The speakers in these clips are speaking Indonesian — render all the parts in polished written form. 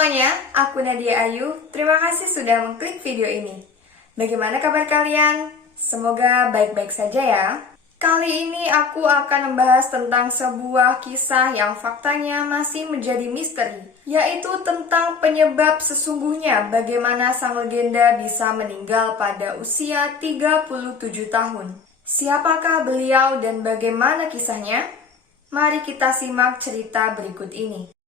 semuanya, aku Nadia Ayu. Terima kasih sudah mengklik video ini. Bagaimana kabar kalian? Semoga baik-baik saja ya. Kali ini aku akan membahas tentang sebuah kisah yang faktanya masih menjadi misteri, yaitu tentang penyebab sesungguhnya bagaimana sang legenda bisa meninggal pada usia 37 tahun. Siapakah beliau dan bagaimana kisahnya? Mari kita simak cerita berikut ini.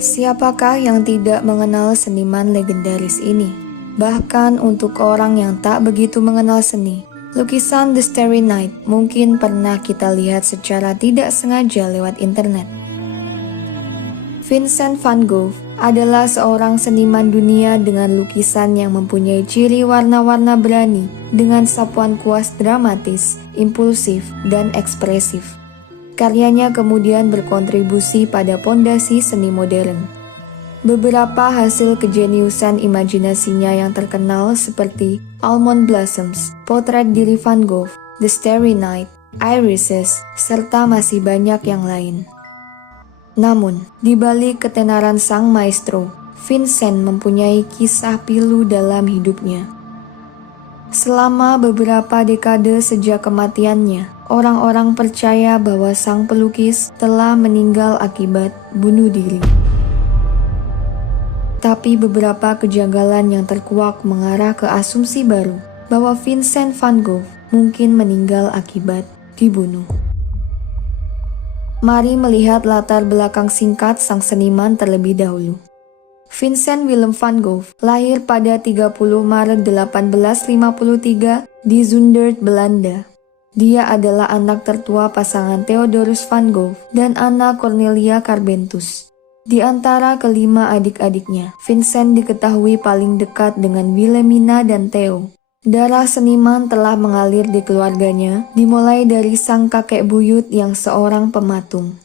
Siapakah yang tidak mengenal seniman legendaris ini? Bahkan untuk orang yang tak begitu mengenal seni, lukisan The Starry Night mungkin pernah kita lihat secara tidak sengaja lewat internet. Vincent van Gogh adalah seorang seniman dunia dengan lukisan yang mempunyai ciri warna-warna berani dengan sapuan kuas dramatis, impulsif, dan ekspresif. Karyanya kemudian berkontribusi pada pondasi seni modern. Beberapa hasil kejeniusan imajinasinya yang terkenal seperti Almond Blossoms, Potret diri Van Gogh, The Starry Night, Irises, serta masih banyak yang lain. Namun, di balik ketenaran sang maestro, Vincent mempunyai kisah pilu dalam hidupnya. Selama beberapa dekade sejak kematiannya, orang-orang percaya bahwa sang pelukis telah meninggal akibat bunuh diri. Tapi beberapa kejanggalan yang terkuak mengarah ke asumsi baru bahwa Vincent van Gogh mungkin meninggal akibat dibunuh. Mari melihat latar belakang singkat sang seniman terlebih dahulu. Vincent Willem van Gogh lahir pada 30 Maret 1853 di Zundert, Belanda. Dia adalah anak tertua pasangan Theodorus van Gogh dan Anna Cornelia Carbentus. Di antara kelima adik-adiknya, Vincent diketahui paling dekat dengan Wilhelmina dan Theo. Darah seniman telah mengalir di keluarganya, dimulai dari sang kakek buyut yang seorang pematung.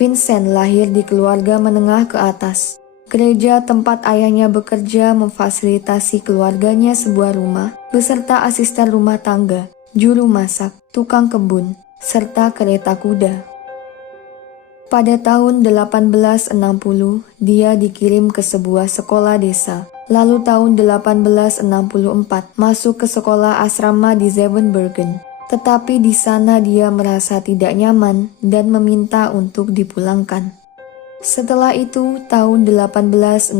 Vincent lahir di keluarga menengah ke atas. Gereja tempat ayahnya bekerja memfasilitasi keluarganya sebuah rumah beserta asisten rumah tangga, juru masak, tukang kebun, serta kereta kuda. Pada tahun 1860, dia dikirim ke sebuah sekolah desa. Lalu tahun 1864 masuk ke sekolah asrama di Zevenbergen. Tetapi di sana dia merasa tidak nyaman dan meminta untuk dipulangkan. Setelah itu, tahun 1866,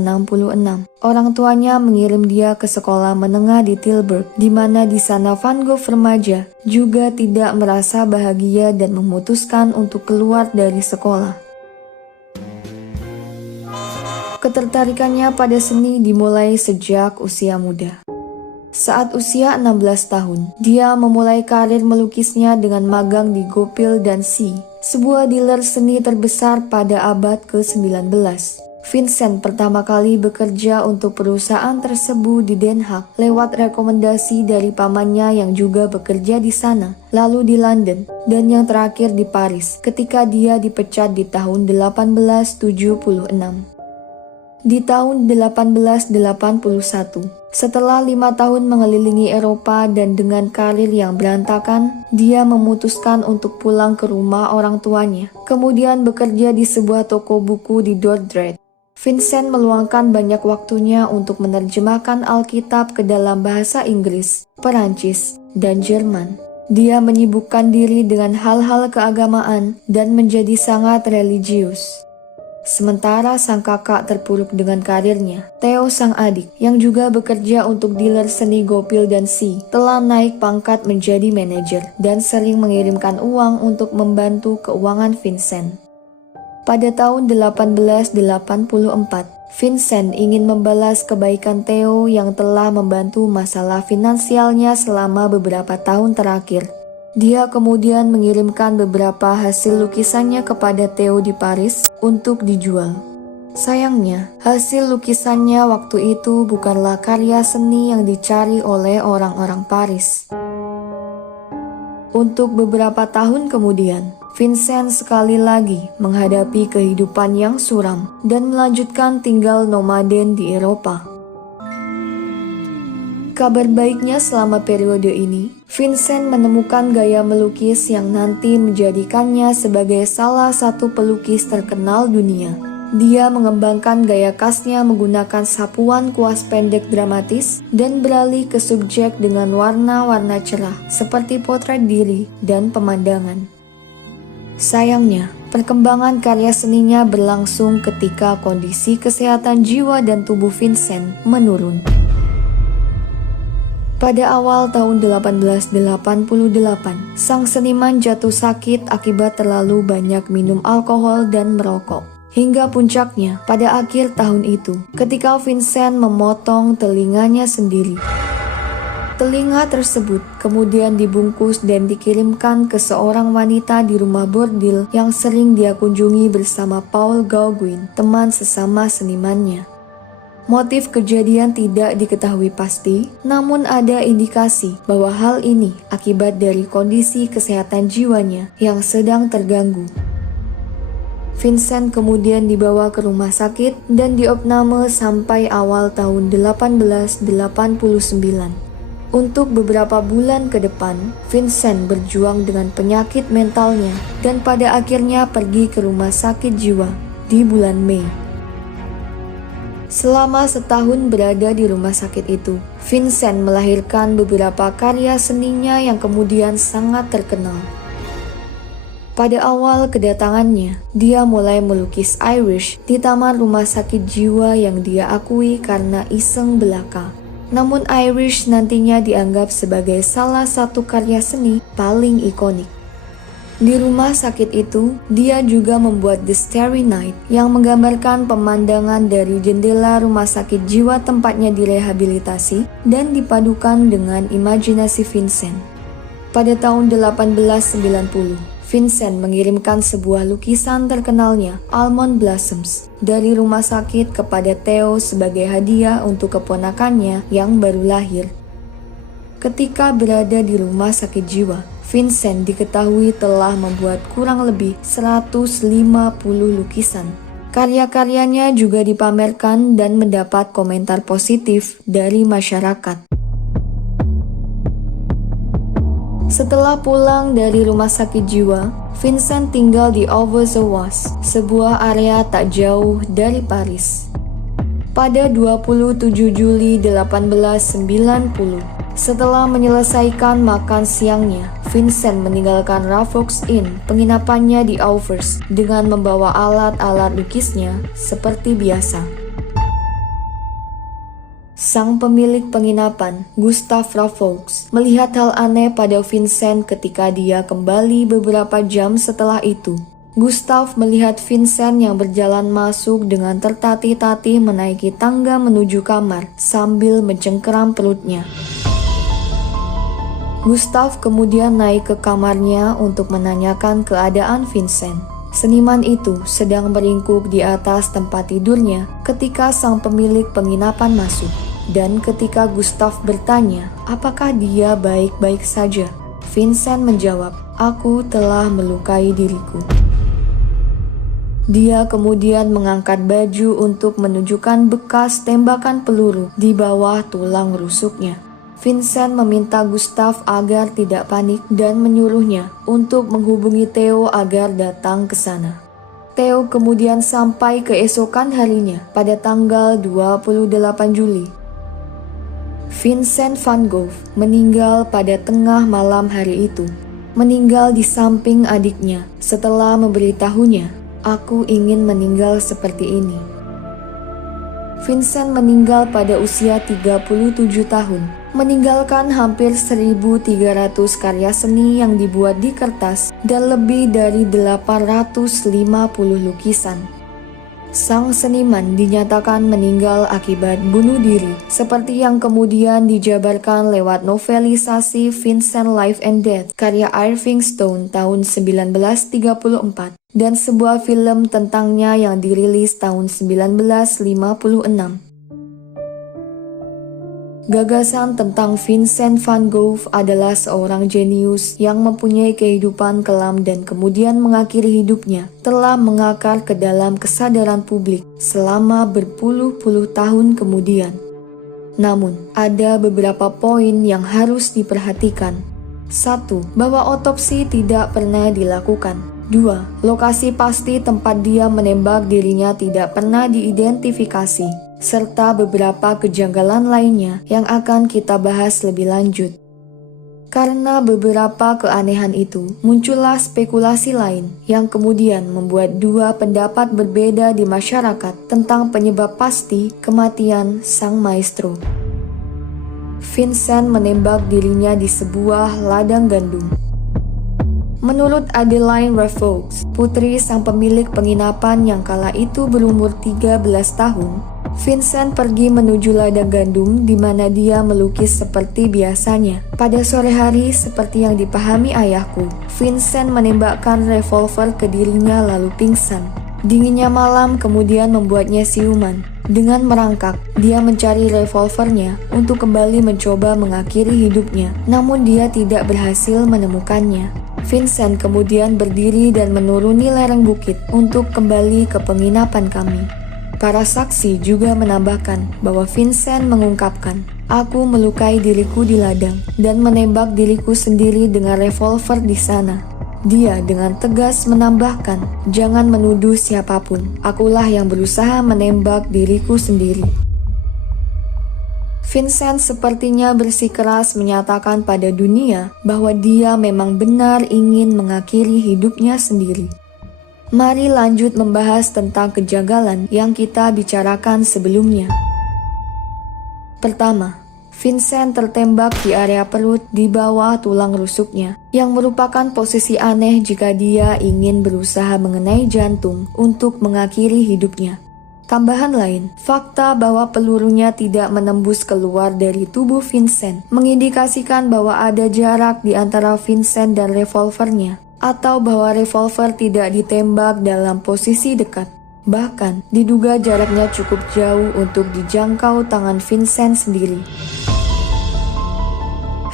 orang tuanya mengirim dia ke sekolah menengah di Tilburg, di mana di sana Van Gogh remaja juga tidak merasa bahagia dan memutuskan untuk keluar dari sekolah. Ketertarikannya pada seni dimulai sejak usia muda. Saat usia 16 tahun, dia memulai karir melukisnya dengan magang di Goupil dan Cie, sebuah dealer seni terbesar pada abad ke-19. Vincent pertama kali bekerja untuk perusahaan tersebut di Den Haag lewat rekomendasi dari pamannya yang juga bekerja di sana, lalu di London, dan yang terakhir di Paris ketika dia dipecat di tahun 1876. Di tahun 1881, setelah 5 tahun mengelilingi Eropa dan dengan karir yang berantakan, dia memutuskan untuk pulang ke rumah orang tuanya, kemudian bekerja di sebuah toko buku di Dordrecht. Vincent meluangkan banyak waktunya untuk menerjemahkan Alkitab ke dalam bahasa Inggris, Perancis, dan Jerman. Dia menyibukkan diri dengan hal-hal keagamaan dan menjadi sangat religius. Sementara sang kakak terpuruk dengan karirnya, Theo sang adik, yang juga bekerja untuk dealer seni Goupil dan Cie, telah naik pangkat menjadi manajer dan sering mengirimkan uang untuk membantu keuangan Vincent. Pada tahun 1884, Vincent ingin membalas kebaikan Theo yang telah membantu masalah finansialnya selama beberapa tahun terakhir. Dia kemudian mengirimkan beberapa hasil lukisannya kepada Theo di Paris untuk dijual. Sayangnya, hasil lukisannya waktu itu bukanlah karya seni yang dicari oleh orang-orang Paris. Untuk beberapa tahun kemudian, Vincent sekali lagi menghadapi kehidupan yang suram dan melanjutkan tinggal nomaden di Eropa. Kabar baiknya selama periode ini, Vincent menemukan gaya melukis yang nanti menjadikannya sebagai salah satu pelukis terkenal dunia. Dia mengembangkan gaya khasnya menggunakan sapuan kuas pendek dramatis dan beralih ke subjek dengan warna-warna cerah seperti potret diri dan pemandangan. Sayangnya, perkembangan karya seninya berlangsung ketika kondisi kesehatan jiwa dan tubuh Vincent menurun. Pada awal tahun 1888, sang seniman jatuh sakit akibat terlalu banyak minum alkohol dan merokok. Hingga puncaknya pada akhir tahun itu, ketika Vincent memotong telinganya sendiri. Telinga tersebut kemudian dibungkus dan dikirimkan ke seorang wanita di rumah bordil yang sering dia kunjungi bersama Paul Gauguin, teman sesama senimannya. Motif kejadian tidak diketahui pasti, namun ada indikasi bahwa hal ini akibat dari kondisi kesehatan jiwanya yang sedang terganggu. Vincent kemudian dibawa ke rumah sakit dan diopname sampai awal tahun 1889. Untuk beberapa bulan ke depan, Vincent berjuang dengan penyakit mentalnya dan pada akhirnya pergi ke rumah sakit jiwa di bulan Mei. Selama setahun berada di rumah sakit itu, Vincent melahirkan beberapa karya seninya yang kemudian sangat terkenal. Pada awal kedatangannya, dia mulai melukis Irish di taman rumah sakit jiwa yang dia akui karena iseng belaka. Namun Irish nantinya dianggap sebagai salah satu karya seni paling ikonik. Di rumah sakit itu, dia juga membuat The Starry Night yang menggambarkan pemandangan dari jendela rumah sakit jiwa tempatnya direhabilitasi dan dipadukan dengan imajinasi Vincent. Pada tahun 1890, Vincent mengirimkan sebuah lukisan terkenalnya, Almond Blossoms, dari rumah sakit kepada Theo sebagai hadiah untuk keponakannya yang baru lahir. Ketika berada di rumah sakit jiwa, Vincent diketahui telah membuat kurang lebih 150 lukisan. Karya-karyanya juga dipamerkan dan mendapat komentar positif dari masyarakat. Setelah pulang dari rumah sakit jiwa, Vincent tinggal di Auvers-les-Bains, sebuah area tak jauh dari Paris. Pada 27 Juli 1890, setelah menyelesaikan makan siangnya, Vincent meninggalkan Raffles Inn, penginapannya di Auvers, dengan membawa alat-alat lukisnya seperti biasa. Sang pemilik penginapan, Gustave Raffles, melihat hal aneh pada Vincent ketika dia kembali beberapa jam setelah itu. Gustave melihat Vincent yang berjalan masuk dengan tertatih-tatih menaiki tangga menuju kamar sambil mencengkeram perutnya. Gustave kemudian naik ke kamarnya untuk menanyakan keadaan Vincent. Seniman itu sedang meringkuk di atas tempat tidurnya ketika sang pemilik penginapan masuk. Dan ketika Gustave bertanya apakah dia baik-baik saja, Vincent menjawab, "Aku telah melukai diriku." Dia kemudian mengangkat baju untuk menunjukkan bekas tembakan peluru di bawah tulang rusuknya. Vincent meminta Gustave agar tidak panik dan menyuruhnya untuk menghubungi Theo agar datang ke sana. Theo kemudian sampai keesokan harinya pada tanggal 28 Juli. Vincent van Gogh meninggal pada tengah malam hari itu. Meninggal di samping adiknya setelah memberitahunya, "Aku ingin meninggal seperti ini." Vincent meninggal pada usia 37 tahun, meninggalkan hampir 1.300 karya seni yang dibuat di kertas dan lebih dari 850 lukisan. Sang seniman dinyatakan meninggal akibat bunuh diri, seperti yang kemudian dijabarkan lewat novelisasi Vincent Life and Death karya Irving Stone tahun 1934 dan sebuah film tentangnya yang dirilis tahun 1956. Gagasan tentang Vincent van Gogh adalah seorang jenius yang mempunyai kehidupan kelam dan kemudian mengakhiri hidupnya telah mengakar ke dalam kesadaran publik selama berpuluh-puluh tahun kemudian. Namun, ada beberapa poin yang harus diperhatikan. 1. Bahwa otopsi tidak pernah dilakukan. 2. Lokasi pasti tempat dia menembak dirinya tidak pernah diidentifikasi, serta beberapa kejanggalan lainnya yang akan kita bahas lebih lanjut. Karena beberapa keanehan itu, muncullah spekulasi lain yang kemudian membuat dua pendapat berbeda di masyarakat tentang penyebab pasti kematian sang maestro. Vincent menembak dirinya di sebuah ladang gandum. Menurut Adeline Raffaux, putri sang pemilik penginapan yang kala itu berumur 13 tahun, Vincent pergi menuju ladang gandum di mana dia melukis seperti biasanya. Pada sore hari, seperti yang dipahami ayahku, Vincent menembakkan revolver ke dirinya lalu pingsan. Dinginnya malam kemudian membuatnya siuman. Dengan merangkak, dia mencari revolvernya untuk kembali mencoba mengakhiri hidupnya, namun dia tidak berhasil menemukannya. Vincent kemudian berdiri dan menuruni lereng bukit untuk kembali ke penginapan kami. Para saksi juga menambahkan bahwa Vincent mengungkapkan, "Aku melukai diriku di ladang dan menembak diriku sendiri dengan revolver di sana." Dia dengan tegas menambahkan, "Jangan menuduh siapapun, akulah yang berusaha menembak diriku sendiri." Vincent sepertinya bersikeras menyatakan pada dunia bahwa dia memang benar ingin mengakhiri hidupnya sendiri. Mari lanjut membahas tentang kejanggalan yang kita bicarakan sebelumnya. Pertama, Vincent tertembak di area perut di bawah tulang rusuknya, yang merupakan posisi aneh jika dia ingin berusaha mengenai jantung untuk mengakhiri hidupnya. Tambahan lain, fakta bahwa pelurunya tidak menembus keluar dari tubuh Vincent mengindikasikan bahwa ada jarak di antara Vincent dan revolvernya, atau bahwa revolver tidak ditembak dalam posisi dekat. Bahkan, diduga jaraknya cukup jauh untuk dijangkau tangan Vincent sendiri.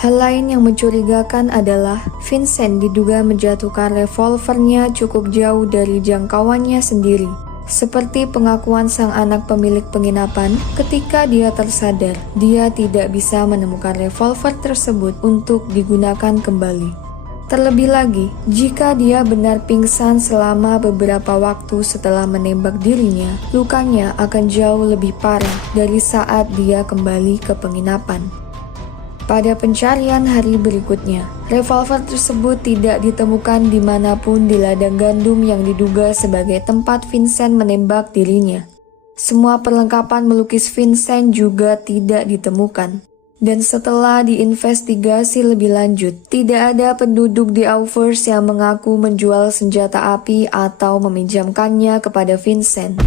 Hal lain yang mencurigakan adalah Vincent diduga menjatuhkan revolvernya cukup jauh dari jangkauannya sendiri. Seperti pengakuan sang anak pemilik penginapan, ketika dia tersadar, dia tidak bisa menemukan revolver tersebut untuk digunakan kembali. Terlebih lagi, jika dia benar pingsan selama beberapa waktu setelah menembak dirinya, lukanya akan jauh lebih parah dari saat dia kembali ke penginapan. Pada pencarian hari berikutnya, revolver tersebut tidak ditemukan dimanapun di ladang gandum yang diduga sebagai tempat Vincent menembak dirinya. Semua perlengkapan melukis Vincent juga tidak ditemukan. Dan setelah diinvestigasi lebih lanjut, tidak ada penduduk di Auvers yang mengaku menjual senjata api atau meminjamkannya kepada Vincent.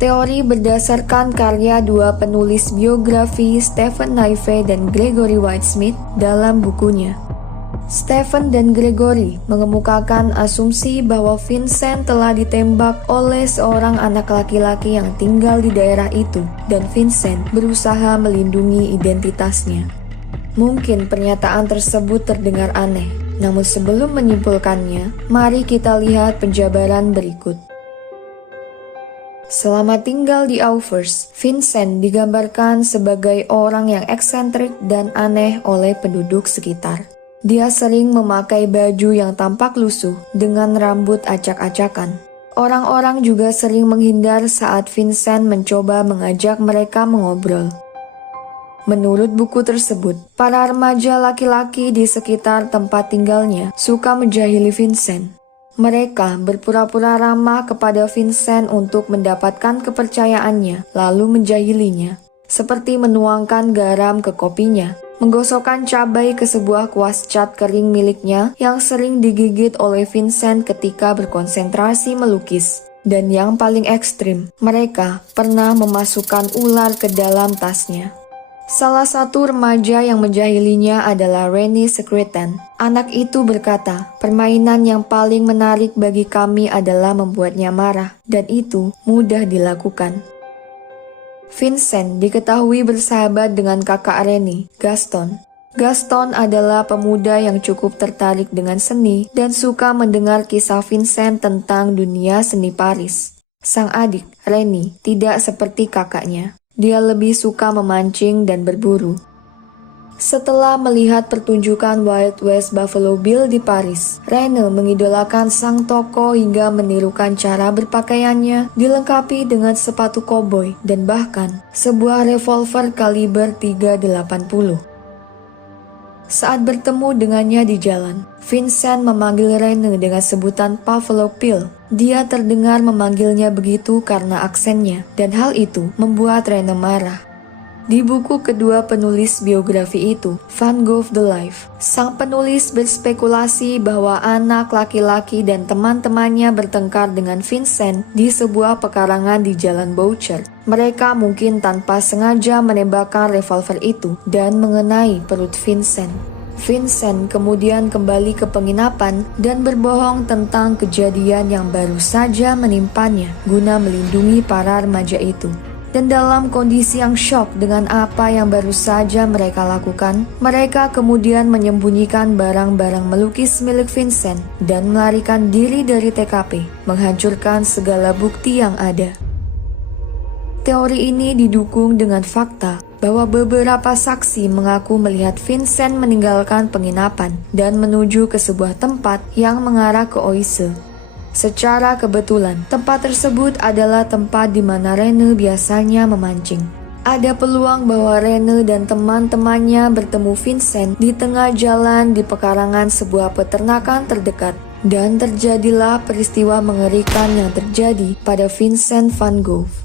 Teori berdasarkan karya dua penulis biografi Stephen Naive dan Gregory Whitesmith dalam bukunya. Stephen dan Gregory mengemukakan asumsi bahwa Vincent telah ditembak oleh seorang anak laki-laki yang tinggal di daerah itu dan Vincent berusaha melindungi identitasnya. Mungkin pernyataan tersebut terdengar aneh, namun sebelum menyimpulkannya, mari kita lihat penjabaran berikut. Selama tinggal di Auvers, Vincent digambarkan sebagai orang yang eksentrik dan aneh oleh penduduk sekitar. Dia sering memakai baju yang tampak lusuh dengan rambut acak-acakan. Orang-orang juga sering menghindar saat Vincent mencoba mengajak mereka mengobrol. Menurut buku tersebut, para remaja laki-laki di sekitar tempat tinggalnya suka menjahili Vincent. Mereka berpura-pura ramah kepada Vincent untuk mendapatkan kepercayaannya, lalu menjahilinya, seperti menuangkan garam ke kopinya, menggosokkan cabai ke sebuah kuas cat kering miliknya yang sering digigit oleh Vincent ketika berkonsentrasi melukis. Dan yang paling ekstrim, mereka pernah memasukkan ular ke dalam tasnya. Salah satu remaja yang menjahilinya adalah Rennie Secretan. Anak itu berkata, permainan yang paling menarik bagi kami adalah membuatnya marah, dan itu mudah dilakukan. Vincent diketahui bersahabat dengan kakak Rene, Gaston. Gaston adalah pemuda yang cukup tertarik dengan seni dan suka mendengar kisah Vincent tentang dunia seni Paris. Sang adik, Rene, tidak seperti kakaknya. Dia lebih suka memancing dan berburu. Setelah melihat pertunjukan Wild West Buffalo Bill di Paris, Rene mengidolakan sang tokoh hingga menirukan cara berpakaiannya dilengkapi dengan sepatu koboi dan bahkan sebuah revolver kaliber 380. Saat bertemu dengannya di jalan, Vincent memanggil Rene dengan sebutan Buffalo Bill. Dia terdengar memanggilnya begitu karena aksennya, dan hal itu membuat Rene marah. Di buku kedua penulis biografi itu, Van Gogh The Life, sang penulis berspekulasi bahwa anak laki-laki dan teman-temannya bertengkar dengan Vincent di sebuah pekarangan di Jalan Boucher. Mereka mungkin tanpa sengaja menembakkan revolver itu dan mengenai perut Vincent. Vincent kemudian kembali ke penginapan dan berbohong tentang kejadian yang baru saja menimpanya guna melindungi para remaja itu. Dan dalam kondisi yang syok dengan apa yang baru saja mereka lakukan, mereka kemudian menyembunyikan barang-barang melukis milik Vincent dan melarikan diri dari TKP, menghancurkan segala bukti yang ada. Teori ini didukung dengan fakta bahwa beberapa saksi mengaku melihat Vincent meninggalkan penginapan dan menuju ke sebuah tempat yang mengarah ke Oise. Secara kebetulan, tempat tersebut adalah tempat di mana Rene biasanya memancing. Ada peluang bahwa Rene dan teman-temannya bertemu Vincent di tengah jalan di pekarangan sebuah peternakan terdekat. Dan terjadilah peristiwa mengerikan yang terjadi pada Vincent van Gogh.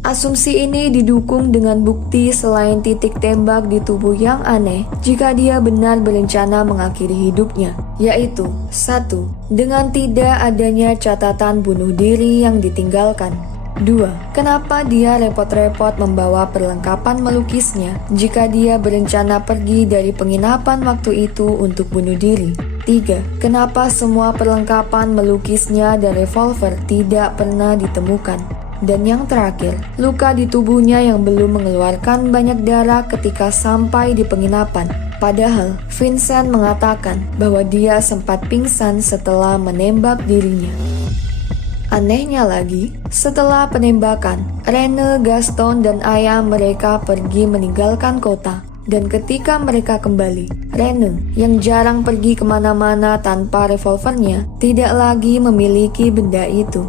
Asumsi ini didukung dengan bukti selain titik tembak di tubuh yang aneh jika dia benar berencana mengakhiri hidupnya, yaitu 1. Dengan tidak adanya catatan bunuh diri yang ditinggalkan. 2. Kenapa dia repot-repot membawa perlengkapan melukisnya jika dia berencana pergi dari penginapan waktu itu untuk bunuh diri. 3. Kenapa semua perlengkapan melukisnya dan revolver tidak pernah ditemukan. Dan yang terakhir, luka di tubuhnya yang belum mengeluarkan banyak darah ketika sampai di penginapan. Padahal, Vincent mengatakan bahwa dia sempat pingsan setelah menembak dirinya. Anehnya lagi, setelah penembakan, Rene, Gaston, dan ayah mereka pergi meninggalkan kota. Dan ketika mereka kembali, Rene, yang jarang pergi kemana-mana tanpa revolvernya, tidak lagi memiliki benda itu.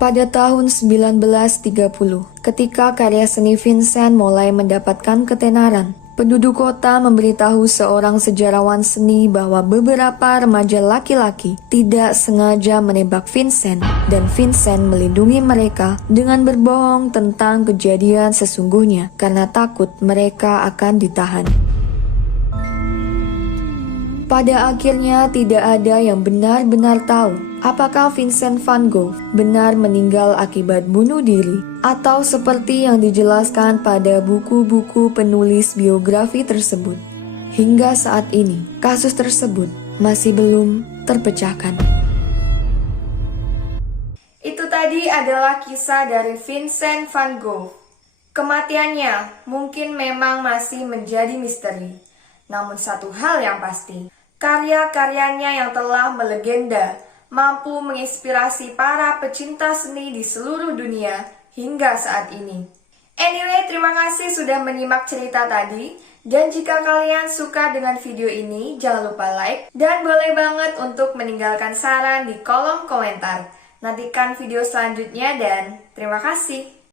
Pada tahun 1930, ketika karya seni Vincent mulai mendapatkan ketenaran, penduduk kota memberitahu seorang sejarawan seni bahwa beberapa remaja laki-laki tidak sengaja menembak Vincent dan Vincent melindungi mereka dengan berbohong tentang kejadian sesungguhnya karena takut mereka akan ditahan. Pada akhirnya tidak ada yang benar-benar tahu apakah Vincent van Gogh benar meninggal akibat bunuh diri atau seperti yang dijelaskan pada buku-buku penulis biografi tersebut. Hingga saat ini, kasus tersebut masih belum terpecahkan. Itu tadi adalah kisah dari Vincent van Gogh. Kematiannya mungkin memang masih menjadi misteri. Namun satu hal yang pasti, karya-karyanya yang telah melegenda mampu menginspirasi para pecinta seni di seluruh dunia hingga saat ini. Anyway, terima kasih sudah menyimak cerita tadi. Dan jika kalian suka dengan video ini, jangan lupa like dan boleh banget untuk meninggalkan saran di kolom komentar. Nantikan video selanjutnya dan terima kasih.